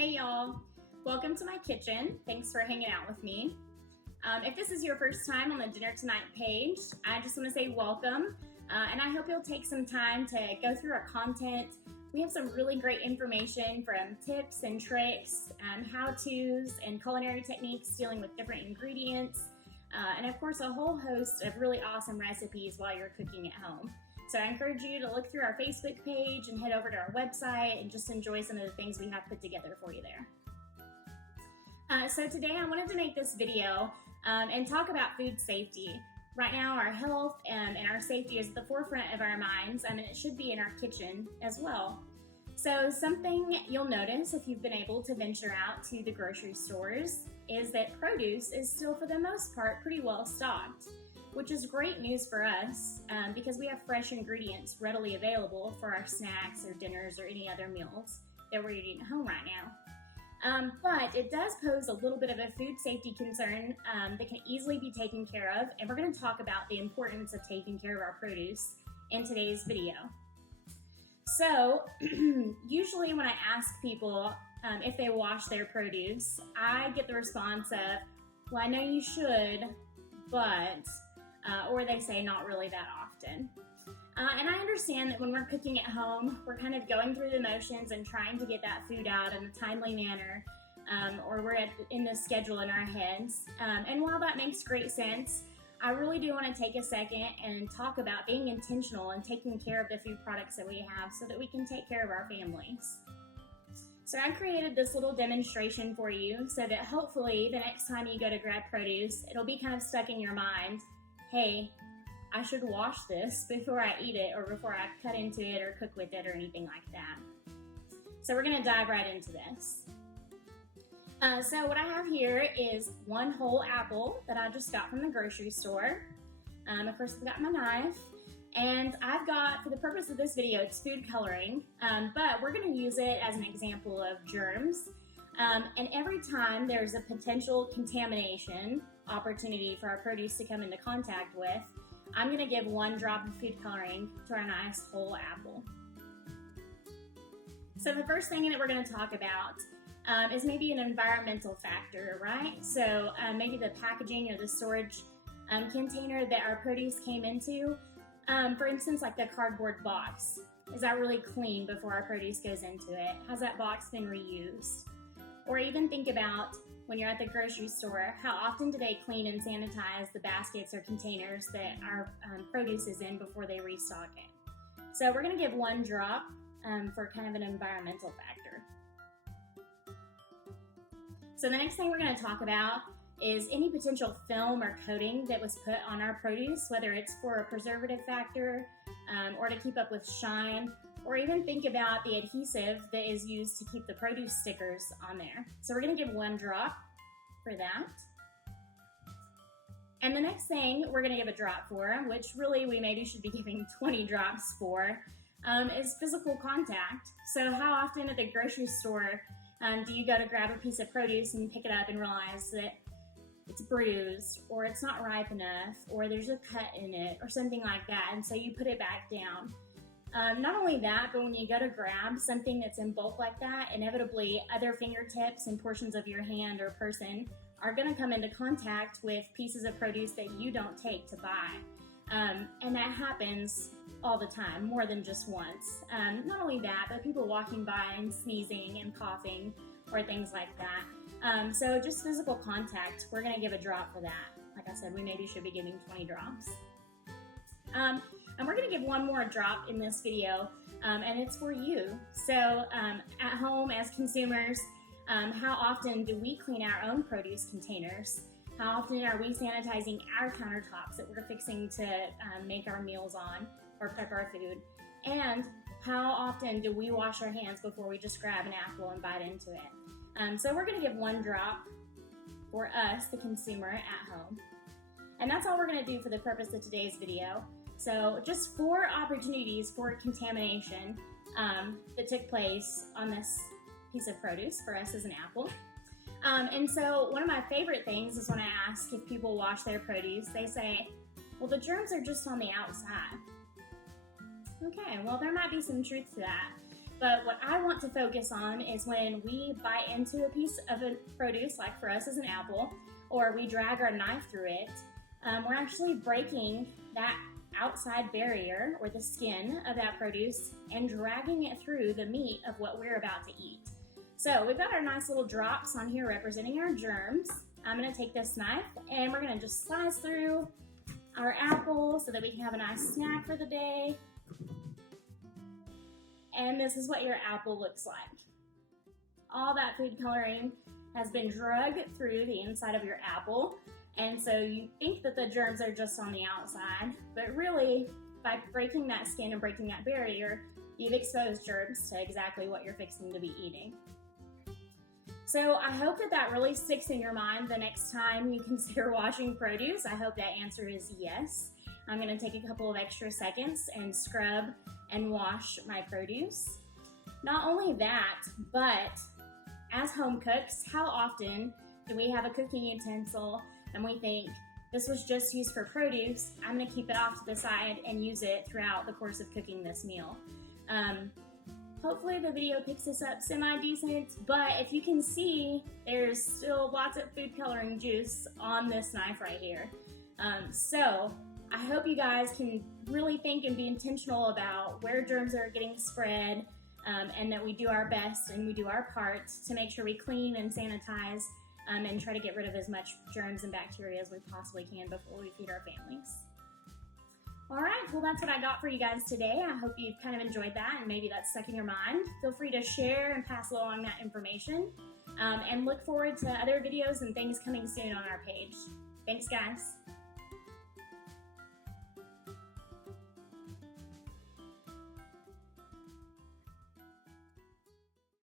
Hey y'all, welcome to my kitchen. Thanks for hanging out with me. If this is your first time on the Dinner Tonight page, I just want to say welcome, and I hope you'll take some time to go through our content. We have some really great information from tips and tricks, how-tos, and culinary techniques dealing with different ingredients, and of course a whole host of really awesome recipes while you're cooking at home. So I encourage you to look through our Facebook page and head over to our website and just enjoy some of the things we have put together for you there. So today I wanted to make this video and talk about food safety. Right now our health and our safety is at the forefront of our minds, and it should be in our kitchen as well. So something you'll notice if you've been able to venture out to the grocery stores is that produce is still for the most part pretty well stocked, which is great news for us because we have fresh ingredients readily available for our snacks or dinners or any other meals that we're eating at home right now. But it does pose a little bit of a food safety concern that can easily be taken care of, and we're going to talk about the importance of taking care of our produce in today's video. So usually when I ask people if they wash their produce, I get the response of, well, I know you should, but... or they say not really that often. And I understand that when we're cooking at home, we're kind of going through the motions and trying to get that food out in a timely manner, or we're in the schedule in our heads. And while that makes great sense, I really do want to take a second and talk about being intentional and taking care of the food products that we have so that we can take care of our families. So I created this little demonstration for you so that hopefully the next time you go to grab produce, it'll be kind of stuck in your mind. Hey, I should wash this before I eat it or before I cut into it or cook with it or anything like that. So we're going to dive right into this. So what I have here is one whole apple that I just got from the grocery store. Of course, I've got my knife. And I've got, for the purpose of this video, it's food coloring. But we're going to use it as an example of germs. And every time there's a potential contamination opportunity for our produce to come into contact with, I'm going to give one drop of food coloring to our nice whole apple. So the first thing that we're going to talk about is maybe an environmental factor, right? So maybe the packaging or the storage container that our produce came into. For instance, like the cardboard box. Is that really clean before our produce goes into it? Has that box been reused? Or even think about when you're at the grocery store, how often do they clean and sanitize the baskets or containers that our produce is in before they restock it? So we're going to give one drop for kind of an environmental factor. So the next thing we're going to talk about is any potential film or coating that was put on our produce, whether it's for a preservative factor or to keep up with shine, or even think about the adhesive that is used to keep the produce stickers on there. So we're going to give one drop for that. And the next thing we're going to give a drop for, which really we maybe should be giving 20 drops for, is physical contact. So how often at the grocery store do you go to grab a piece of produce and pick it up and realize that it's bruised, or it's not ripe enough, or there's a cut in it, or something like that, and so you put it back down. Not only that, but when you go to grab something that's in bulk like that, inevitably other fingertips and portions of your hand or person are going to come into contact with pieces of produce that you don't take to buy. And that happens all the time, more than just once. Not only that, but people walking by and sneezing and coughing or things like that. So just physical contact, we're going to give a drop for that. Like I said, we maybe should be giving 20 drops. And we're going to give one more drop in this video, and it's for you. So at home as consumers, how often do we clean our own produce containers? How often are we sanitizing our countertops that we're fixing to make our meals on or prep our food? And how often do we wash our hands before we just grab an apple and bite into it? So we're going to give one drop for us, the consumer, at home. And that's all we're going to do for the purpose of today's video. So just 4 opportunities for contamination that took place on this piece of produce for us as an apple. And so one of my favorite things is when I ask if people wash their produce, they say, well, the germs are just on the outside. Okay, well, there might be some truth to that. But what I want to focus on is when we bite into a piece of a produce, like for us is an apple, or we drag our knife through it, we're actually breaking that outside barrier or the skin of that produce and dragging it through the meat of what we're about to eat. So we've got our nice little drops on here representing our germs. I'm going to take this knife and we're going to just slice through our apple so that we can have a nice snack for the day. And this is what your apple looks like. All that food coloring has been drugged through the inside of your apple. And so you think that the germs are just on the outside, but really by breaking that skin and breaking that barrier, you've exposed germs to exactly what you're fixing to be eating. So I hope that that really sticks in your mind the next time you consider washing produce. I hope that answer is yes. I'm going to take a couple of extra seconds and scrub and wash my produce. Not only that, but as home cooks, how often do we have a cooking utensil and we think, this was just used for produce, I'm going to keep it off to the side and use it throughout the course of cooking this meal. Hopefully the video picks this up semi-decent, but if you can see, there's still lots of food coloring juice on this knife right here. So I hope you guys can really think and be intentional about where germs are getting spread, and that we do our best and we do our part to make sure we clean and sanitize and try to get rid of as much germs and bacteria as we possibly can before we feed our families. All right, well that's what I got for you guys today. I hope you've kind of enjoyed that and maybe that's stuck in your mind. Feel free to share and pass along that information, and look forward to other videos and things coming soon on our page. Thanks guys.